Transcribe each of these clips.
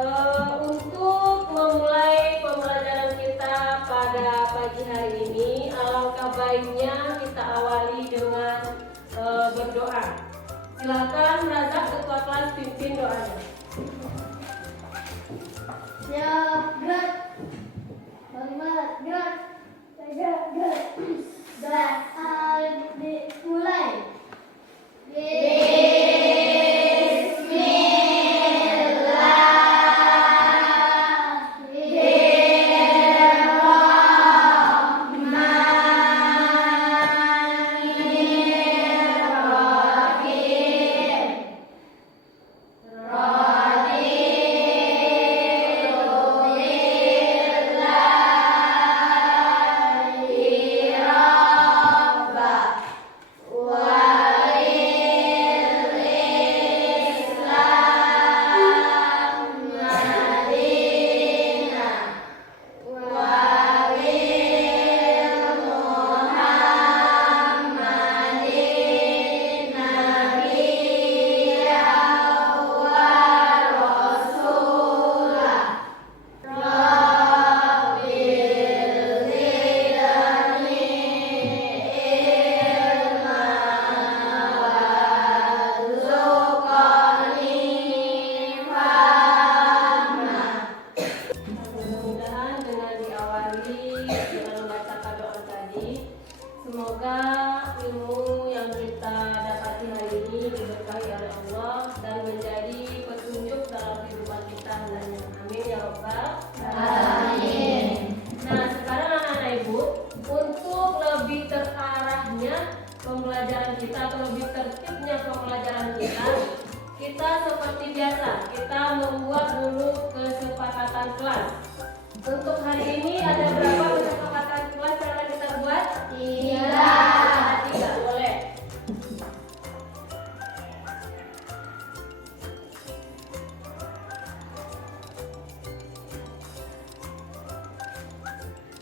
Untuk memulai pembelajaran kita pada pagi hari ini, alangkah baiknya kita awali dengan berdoa. Silakan Razak ketua kelas pimpin doanya. Siap, gerak. Hormat, gerak. Tegak, gerak. Mulai. Semoga ilmu yang kita dapati hari ini diberkahi oleh Allah dan menjadi petunjuk dalam kehidupan kita hendaknya. Amin ya Rabbal alamin. Nah, sekarang anak-anak ibu, untuk lebih terarahnya pembelajaran kita atau lebih tertibnya pembelajaran kita seperti biasa, kita membuat dulu kesepakatan kelas. Untuk hari ini ada berapa kesepakatan kelas yang akan kita buat? 3, boleh.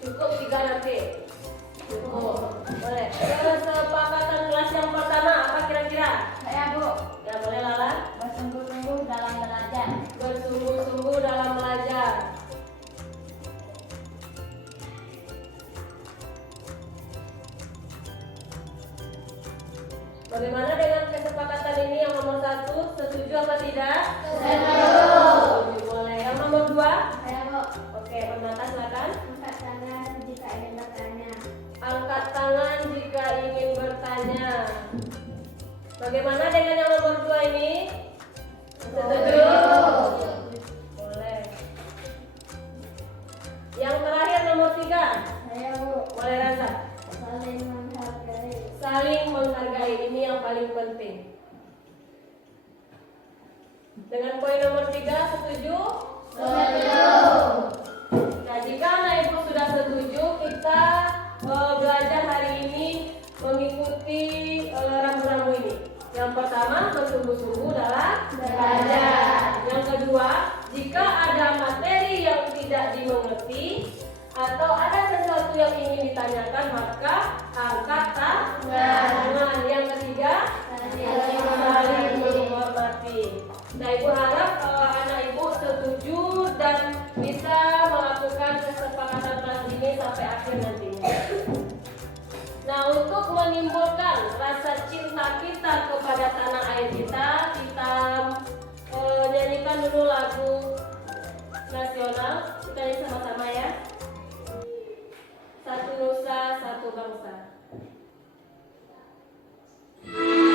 Cukup 3 nanti. Cukup, boleh. Kesepakatan kelas yang pertama apa kira-kira? Saya, Bu. Ya boleh Lala. Bersungguh-sungguh dalam belajar. Bersungguh-sungguh dalam belajar. Bagaimana dengan kesepakatan ini yang nomor 1? Setuju apa tidak? Setuju. Boleh. Yang nomor 2? Saya, Bu. Oke, Pemata silakan. Angkat tangan jika ingin bertanya. Angkat tangan jika ingin bertanya. Bagaimana dengan yang nomor 2 ini? Setuju? Boleh. Yang terakhir nomor 3? Saya, Bu. Boleh Rasa. Saling menghargai. Saling menghargai, ini yang paling penting. Dengan poin nomor 3 setuju? Setuju. Nah, jika anak ibu sudah setuju, kita belajar hari ini mengikuti rambu-rambu ini. Yang pertama, bersungguh-sungguh dalam belajar. Yang kedua, jika ada materi yang tidak dimengerti atau ada sesuatu yang ingin ditanyakan, maka angkat tangan. Yang ketiga, saling menghormati. Nah, ibu harap anak ibu setuju dan bisa melakukan kesepakatan kelas ini sampai akhir nantinya. Nah, untuk menimbulkan rasa cinta kita kepada tanah air kita nyanyikan dulu lagu nasional. Kita nyanyi sama-sama ya. Satu nusa, satu bangsa. Satu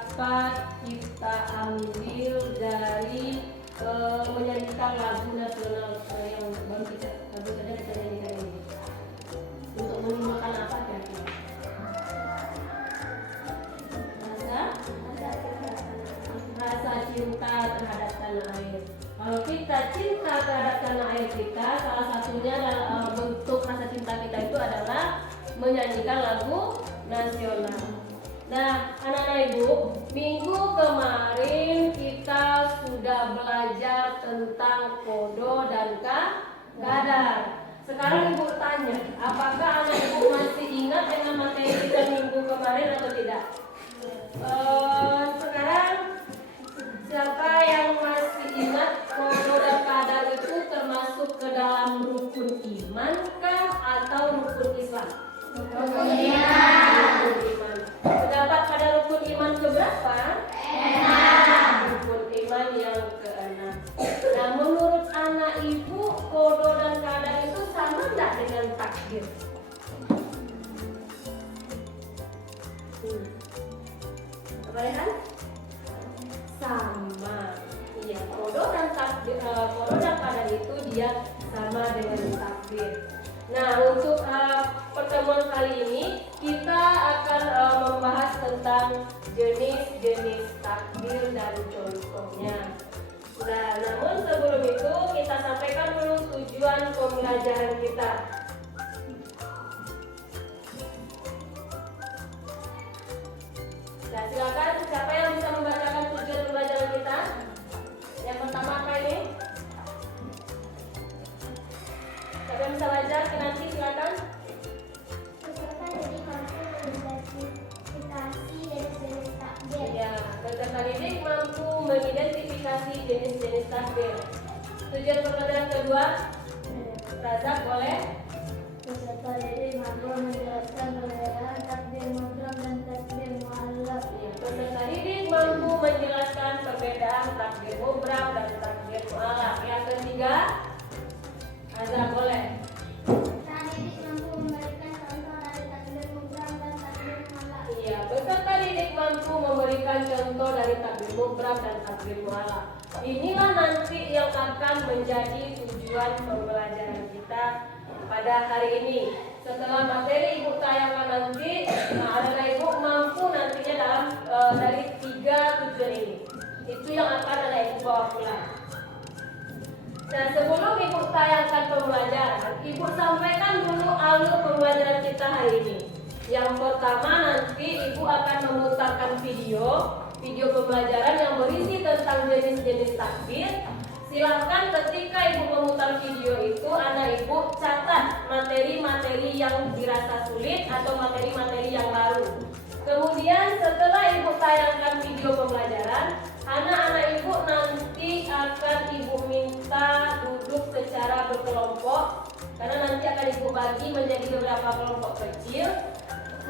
dapat kita ambil dari menyanyikan lagu nasional yang baru saja kita nyanyikan ini. Untuk menimbulkan apa kira-kira? Rasa cinta terhadap tanah air. Kalau kita cinta terhadap tanah air kita, salah satunya adalah bentuk rasa cinta kita itu adalah menyanyikan lagu nasional. Nah, anak-anak ibu, minggu kemarin kita sudah belajar tentang kodo dan kadar. Sekarang ibu tanya, apakah anak ibu masih ingat dengan materi kita minggu kemarin atau tidak? Sekarang siapa yang masih ingat kodo dan kadar itu termasuk ke dalam rukun iman kah atau rukun Islam? Rukun iman. Terdapat pada rukun iman keberapa? 6. Rukun iman yang ke-6. Nah, menurut anak ibu, kodo dan kadar itu sama enggak dengan takdir? Apa Rehan? Sama. Iya, kodo dan kadar itu dia sama dengan takdir. Nah, untuk pertemuan kali ini kita akan membahas tentang jenis-jenis takdir dan contohnya. Nah, namun sebelum itu kita sampaikan dulu tujuan pembelajaran kita. Nah, silakan siapa yang bisa membacakan tujuan pembelajaran kita? Yang pertama apa ini? Siapa yang bisa baca? Nanti silakan. Peserta didik mampu mengidentifikasi jenis-jenis takdir. Ya, peserta didik mampu mengidentifikasi jenis-jenis takdir. Tujuan pembelajaran kedua, Razak boleh. Peserta didik mampu menjelaskan perbedaan takdir mutlak dan takdir mu'allaq. Ya, peserta didik mampu menjelaskan perbedaan takdir mutlak dan takdir mu'allaq. Yang ketiga, Razak boleh. Peserta didik mampu memberikan contoh dari takdir mutlak dan takdir mu'allaq. Iya, peserta didik mampu memberikan contoh dari takdir mutlak dan takdir mu'allaq. Inilah nanti yang akan menjadi tujuan pembelajaran kita pada hari ini. Setelah materi ibu tayangkan nanti, anak ibu mampu nantinya dalam dari 3 tujuan ini. Itu yang akan anak ibu bawa pulang. Nah, sebelum ibu tayangkan pembelajaran, ibu sampaikan dulu alur pembelajaran kita hari ini. Yang pertama nanti ibu akan memutarkan video pembelajaran yang berisi tentang jenis-jenis takdir. Silahkan ketika ibu memutar video itu, anak ibu catat materi-materi yang dirasa sulit atau materi-materi yang baru. Kemudian setelah ibu tayangkan video pembelajaran, anak-anak ibu nanti akan ibu minta duduk secara berkelompok, karena nanti akan ibu bagi menjadi beberapa kelompok kecil.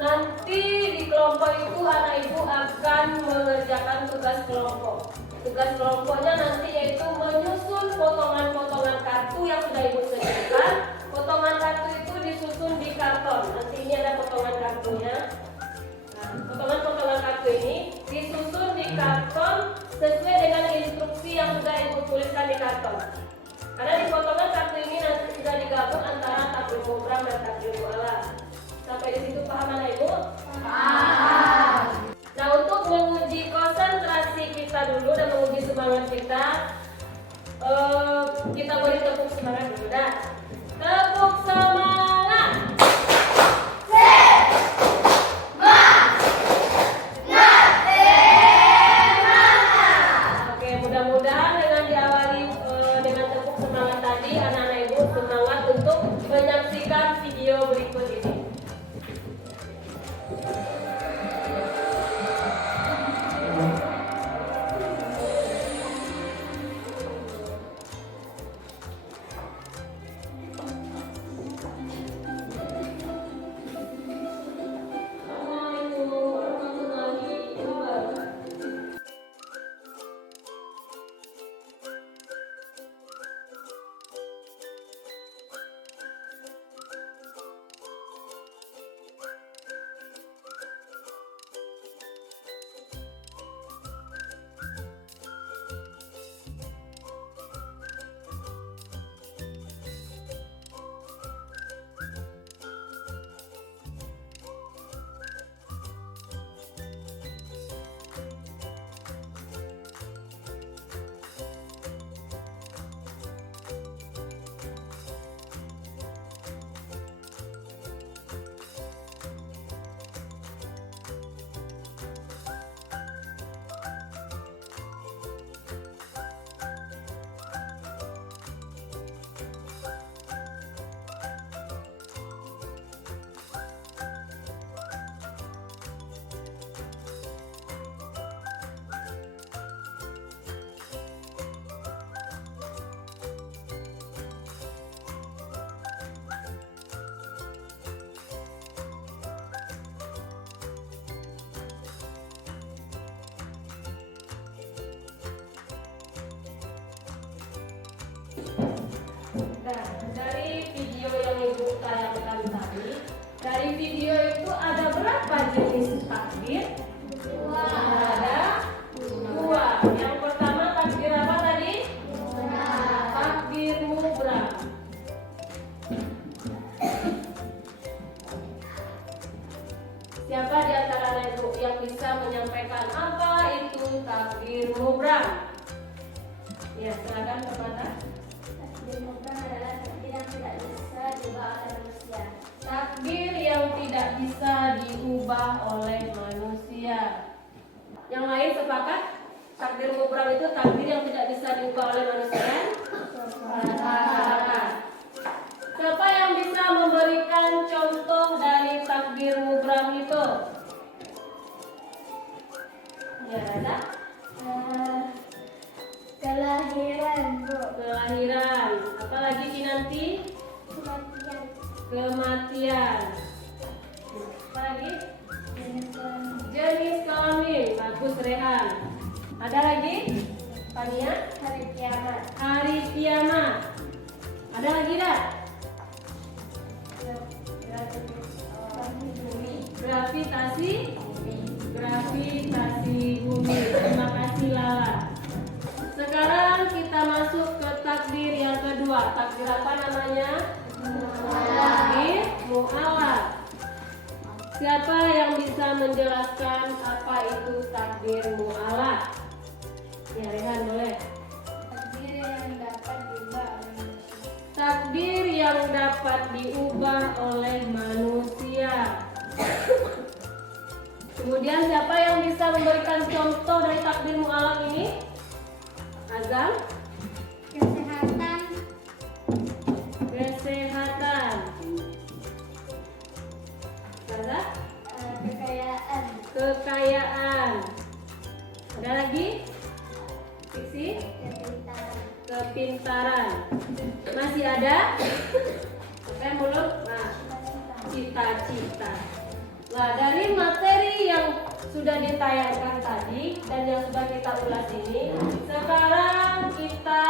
Nanti di kelompok itu anak ibu akan mengerjakan tugas kelompok. Tugas kelompoknya nanti yaitu menyusun potongan-potongan kartu yang sudah ibu sediakan. Potongan kartu itu disusun di karton. Nanti ini ada potongan kartunya. Nah, potongan-potongan kartu ini disusun di karton sesuai dengan instruksi yang sudah ibu tuliskan di karton. Karena di potongan kartu ini nanti sudah digabung antara takdir mutlak dan takdir mu'allaq. Sampai di situ paham anak ibu? Paham. Nah, untuk menguji konsentrasi kita dulu dan menguji semangat kita, kita beri tepuk semangat dulu. Nah, tepuk semangat. Oke, mudah-mudahan dengan diawali dengan tepuk semangat tadi, anak-anak ibu semangat untuk menyaksikan video berikut ini. yang pertama tadi, dari video itu ada berapa jenis takbir? Ada dua. Yang pertama takbir apa tadi? Takbir mubram. Siapa di antara ibu yang bisa menyampaikan apa itu takbir mubram? Ya, silakan kepada. Takbir mubram adalah takbir yang tidak bisa diubah oleh manusia. Takbir yang tidak bisa diubah oleh manusia. Yang lain sepakat? Takbir mubram itu takbir yang tidak bisa diubah oleh manusia. Sepakat. Siapa yang bisa memberikan contoh dari takbir mubram itu? Ya, Raza? Kelahiran, Bu. Kelahiran. Apalagi nanti? Kematian. Kematian. Apalagi? Jenis Jenis kelamin. Bagus, Rehan. Ada lagi? Tania? hari kiamat. Hari kiamat. Ada lagi dah? Gravitasi. Gravitasi bumi. Terima kasih Lala. Sekarang kita masuk ke takbir yang kedua. Takbir apa namanya? Takbir mu'alaf. Siapa yang bisa menjelaskan apa itu takbir mu'alaf? Ya, Rehan boleh. Takbir yang dapat diubah oleh manusia. Takbir yang dapat diubah oleh manusia. Kemudian siapa yang bisa memberikan contoh dari takbir mu'alaf ini? Azam? Kesehatan. Kesehatan. Raza? Kekayaan. Kekayaan. Ada lagi? Fiksi? Kepintaran. Kepintaran. Masih ada? Oke, mulut. Nah, cita-cita. Nah, dari materi yang sudah ditayangkan tadi dan yang sudah kita ulas ini, sekarang kita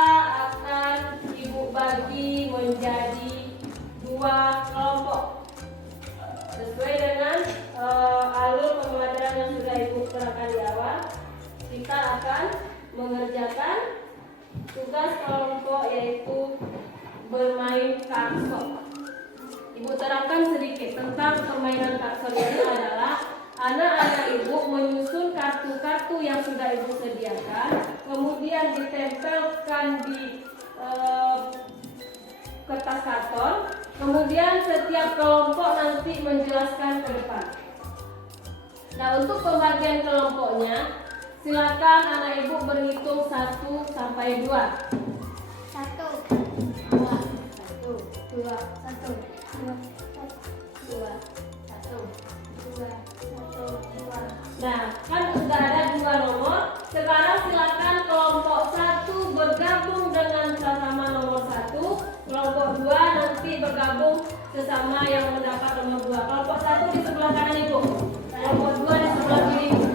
akan ibu bagi menjadi dua kelompok sesuai dengan alur pembelajaran yang sudah ibu terangkan di awal. Kita akan mengerjakan tugas kelompok yaitu bermain karson. Ibu terangkan sedikit tentang permainan karson ini adalah anak-anak ibu menyusun kartu-kartu yang sudah ibu sediakan, kemudian ditempelkan di kertas karton, kemudian setiap kelompok nanti menjelaskan ke depan. Nah, untuk pembagian kelompoknya, silakan anak ibu berhitung 1 sampai 2. 1, 2, 2, 1, 2, 1, 2, 1, 2. Nah, kan sudah ada 2 nomor. Sekarang silakan kelompok 1 bergabung dengan sesama nomor 1. Kelompok 2 nanti bergabung sesama yang mendapat nomor 2. Kelompok 1 di sebelah kanan ibu. Kelompok 2 di sebelah kiri ibu.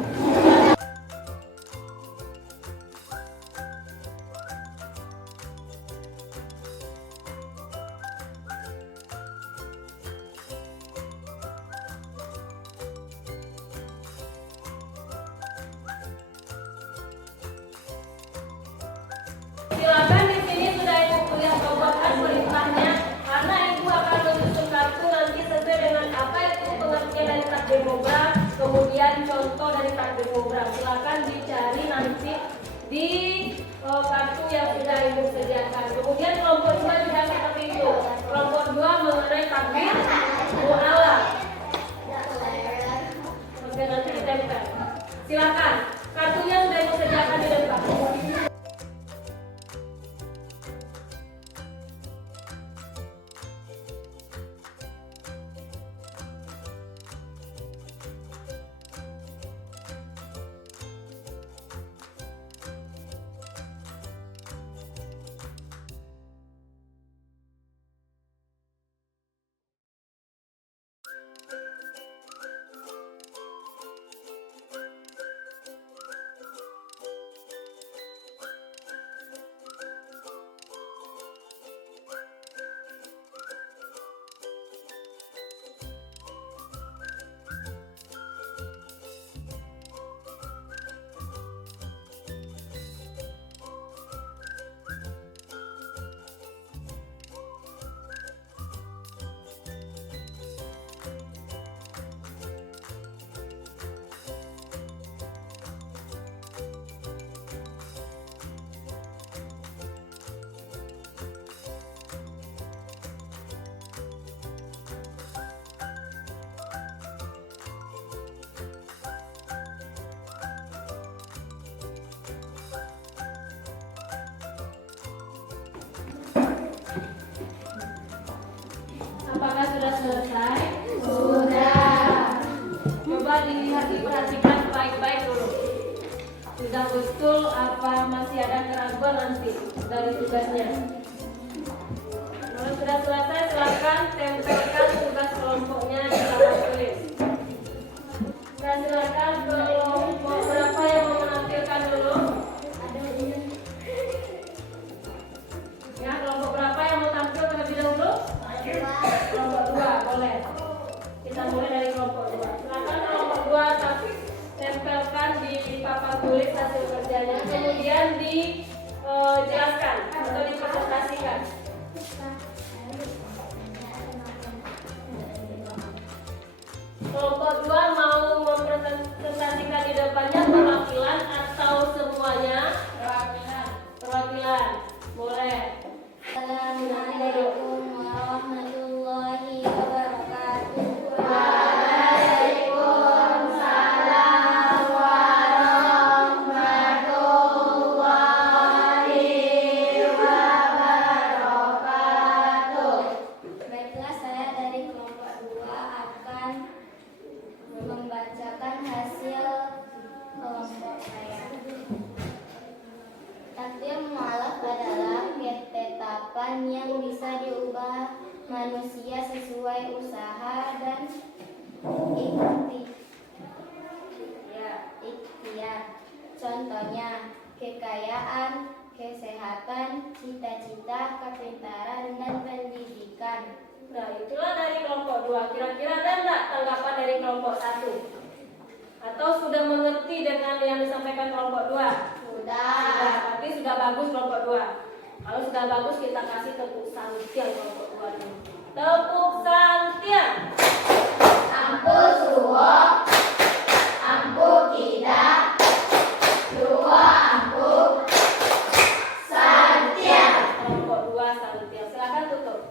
Silakan di sini sudah ibu lihat buatkan perintahnya, karena ibu akan menyusun kartu nanti sesuai dengan apa itu pengertian dari takbir mubram, kemudian contoh dari takbir mubram. Silakan dicari nanti di kartu yang sudah ibu sediakan. Kemudian kelompok 2 juga seperti itu. Kelompok 2 mengenai takbir mu'alaf. Oke, nanti ditempel. Silakan kartunya sudah ibu sediakan di depan. sudah selesai? Sudah. Coba dilihat, diperhatikan baik-baik dulu. Sudah betul apa masih ada keraguan nanti dari tugasnya? Kalau sudah selesai, silakan tempelkan tugas kelompoknya di papan tulis. Dan silakan kelompok berapa yang mau menampilkan dulu? Ya, kelompok berapa yang mau tampil terlebih dahulu? Kelompok 2, boleh. Kita mulai dari kelompok 2. Silakan kelompok 2 tapi tempelkan di papan tulis hasil kerjanya, kemudian dijelaskan atau dipresentasikan. Kelompok 2 mau mempresentasikan di depannya perwakilan atau semuanya? Perwakilan. Boleh. Assalamualaikum warahmatullahi wabarakatuh. Baiklah, saya dari kelompok 2 akan membacakan hasil kelompok saya. Takdir mu'alaf adalah ketetapan yang bisa diubah manusia sesuai usaha dan ikhtiar. Contohnya, kekayaan, kesehatan, cita-cita, kepintaran, dan pendidikan. Nah, itulah dari kelompok 2. Kira-kira ada enggak tanggapan dari kelompok 1? Atau sudah mengerti dengan yang disampaikan kelompok 2? Sudah. Berarti sudah bagus kelompok 2. Kalau sudah bagus, kita kasih tepuk santian kelompok 2 ini. Tepuk santian. Ampu suwo, ampu tidak, suwo ampu, santian. Kelompok 2 santian. Silakan tutup.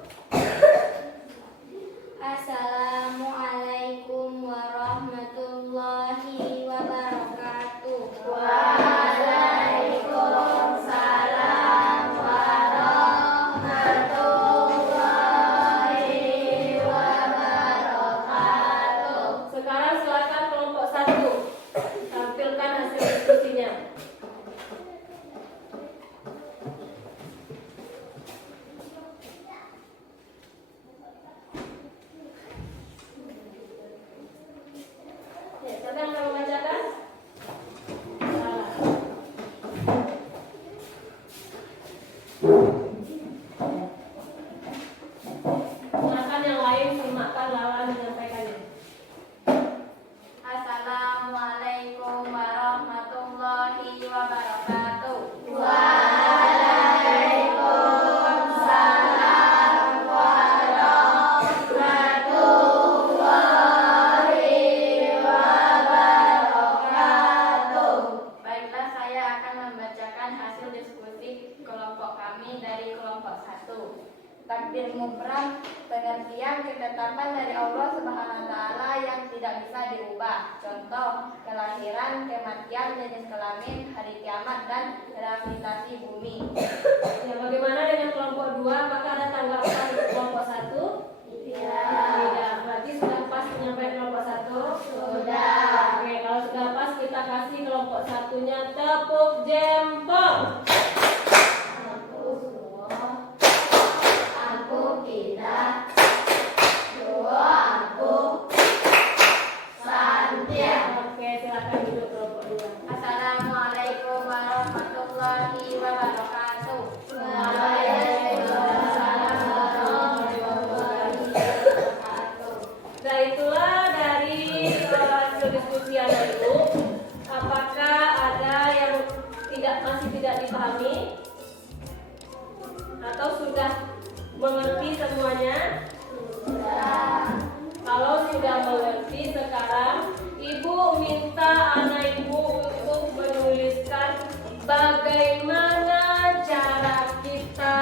Assalamualaikum warahmatullahi wabarakatuh. Waalaikumsalam warahmatullahi wabarakatuh. Sekarang silakan kelompok 1 tampilkan hasil diskusinya. Ya, siapa yang akan membacakan? Salah. Silakan yang lain simakkan Lala menyampaikannya. Assalamualaikum warahmatullahi wabarakatuh. Baiklah, saya akan membacakan hasil diskusi kelompok kami dari kelompok 1. Takdir mubram, pengertian ketetapan dari Allah Subhanahu wa taala yang tidak bisa diubah. Contoh, kelahiran, kematian, jenis kelamin, hari kiamat, dan gravitasi bumi. Ya, bagaimana dengan kelompok 2? Apakah ada tanggapan kelompok 1? Tidak. Berarti sudah pas menyampaikan kelompok 1? Sudah. Oke, kalau sudah pas kita kasih kelompok 1-nya tepuk jempol. Ampu tidak, suwo ampu, santian. Oke, silakan duduk kelompok 2. Assalamualaikum warahmatullahi wabarakatuh. Waalaikumsalam warahmatullahi wabarakatuh. Nah, itulah dari hasil diskusi yang itu. Apakah ada yang masih tidak dipahami? Atau sudah mengerti semuanya? Kalau sudah mengerti, sekarang Ibu minta anak Ibu untuk menuliskan bagaimana cara kita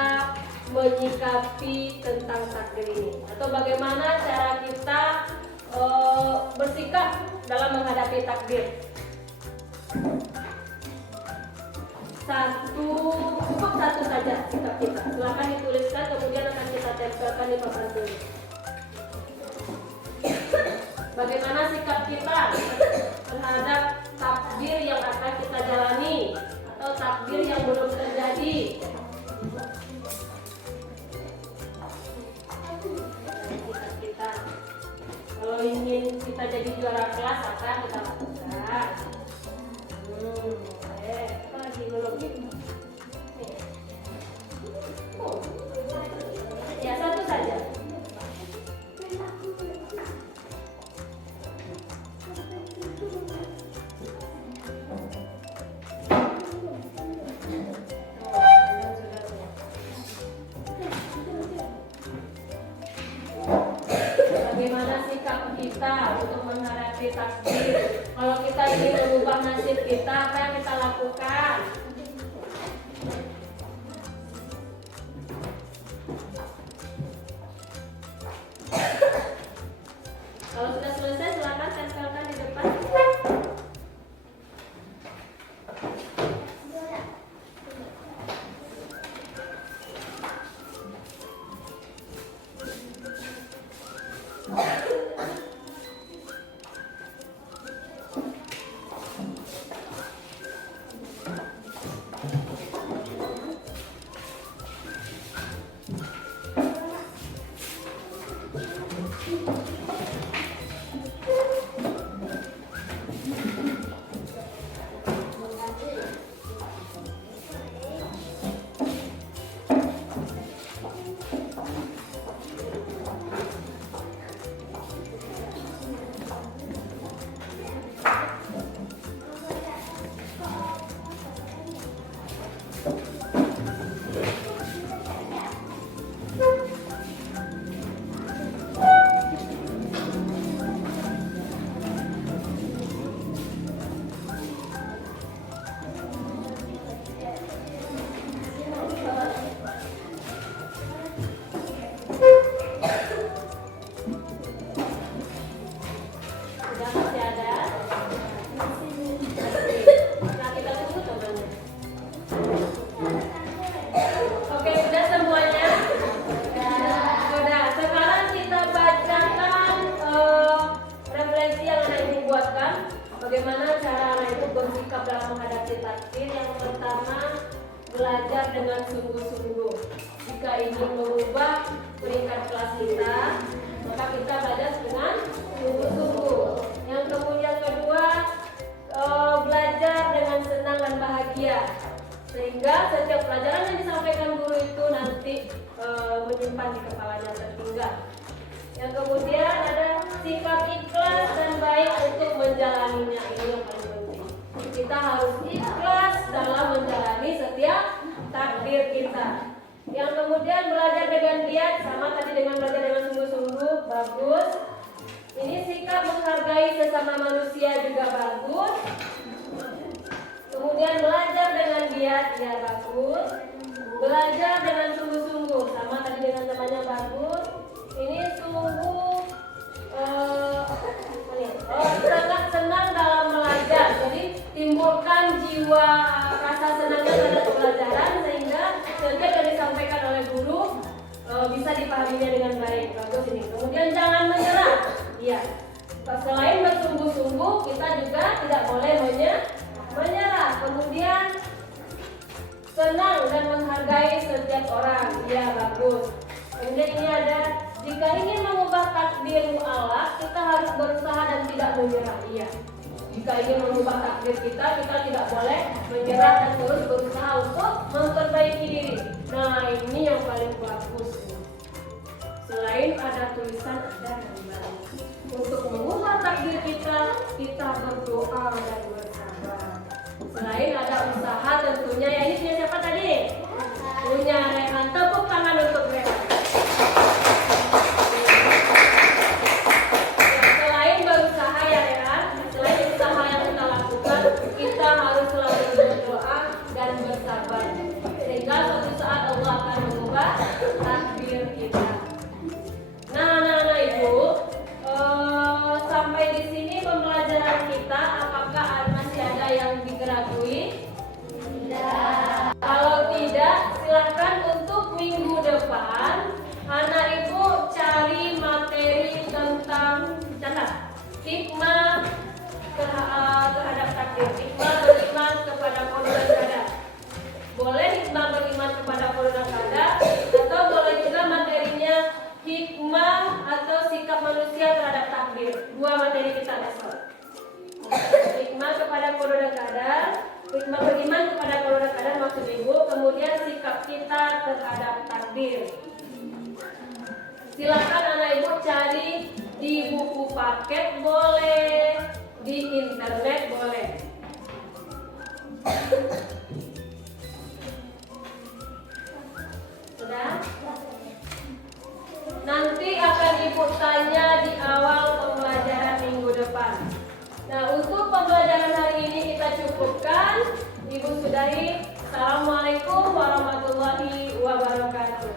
menyikapi tentang takdir ini, atau bagaimana cara kita bersikap dalam menghadapi takdir. Cukup satu saja sikap kita. Silakan dituliskan, kemudian akan kita tempelkan di papan tulis. bagaimana sikap kita terhadap takdir yang akan kita jalani atau takdir yang belum terjadi. Sikap kita, kalau ingin kita jadi juara kelas apa kita lakukan? Kita lagi belum. Ya, satu saja. Bagaimana sikap kita untuk menghadapi takdir? Kalau kita ingin mengubah nasib kita, apa yang kita lakukan? Kalau sudah selesai, silakan tempelkan di depan. Sudah masih ada? Nah, kita tunggu temannya. Oke, sudah semuanya? Sudah. Sekarang kita bacakan referensi yang anak ibu buatkan. Bagaimana cara anak ibu bersikap dalam menghadapi takdir. Yang pertama, belajar dengan sungguh-sungguh. Jika ingin merubah peringkat kelas kita, maka kita belajar dengan sungguh-sungguh. Yang kemudian kedua, belajar dengan senang dan bahagia, sehingga setiap pelajaran yang disampaikan guru itu nanti menyimpan di kepalanya tertinggal. Yang kemudian ada sikap ikhlas dan baik untuk menjalaninya. Ini yang paling penting. Kita harus ikhlas dalam menjalani setiap takdir kita. Yang kemudian belajar dengan giat, sama tadi dengan belajar dengan sungguh-sungguh, bagus. Ini sikap menghargai sesama manusia juga bagus. Kemudian belajar dengan giat, ya bagus. Belajar dengan sungguh-sungguh, sama tadi dengan temannya bagus. Ini sungguh sangat senang dalam belajar. Jadi timbulkan jiwa rasa senangnya pada pelajaran sehingga setiap yang disampaikan oleh guru bisa dipahaminya dengan baik. Bagus ini. Kemudian jangan menyerah. Iya. Selain bersungguh-sungguh, kita juga tidak boleh menyerah. Kemudian senang dan menghargai setiap orang. Iya, bagus. Kemudian ini ada, jika ingin mengubah takdir Allah, kita harus berusaha dan tidak menyerah. Iya. Jika ingin mengubah takdir kita tidak boleh menyerah dan terus berusaha untuk memperbaiki diri. Nah, ini yang paling bagus. Selain ada tulisan ada gambar. Untuk mengubah takdir kita berdoa dan bersabar. Selain ada usaha tentunya, ya ini punya siapa tadi? Punya Rehan. Tepuk tangan untuk Rehan. Selain berusaha ya Rehan, selain usaha yang kita lakukan, kita harus selalu berdoa dan bersabar. Sehingga suatu saat Allah akan mengubah takdir kita. Nah Ibu, sampai di sini pembelajaran kita. Apakah masih ada yang digeragui? Tidak. Kalau tidak, silahkan untuk minggu depan anak ibu cari materi tentang catat. beriman kepada qada dan qadar maksud Ibu, kemudian sikap kita terhadap takdir. Silakan anak Ibu cari di buku paket boleh, di internet boleh. Sudah? Nanti akan Ibu tanya di awal pembelajaran minggu depan. Nah, untuk pembelajaran hari ini kita cukupkan. Ibu sudahi. Assalamualaikum warahmatullahi wabarakatuh.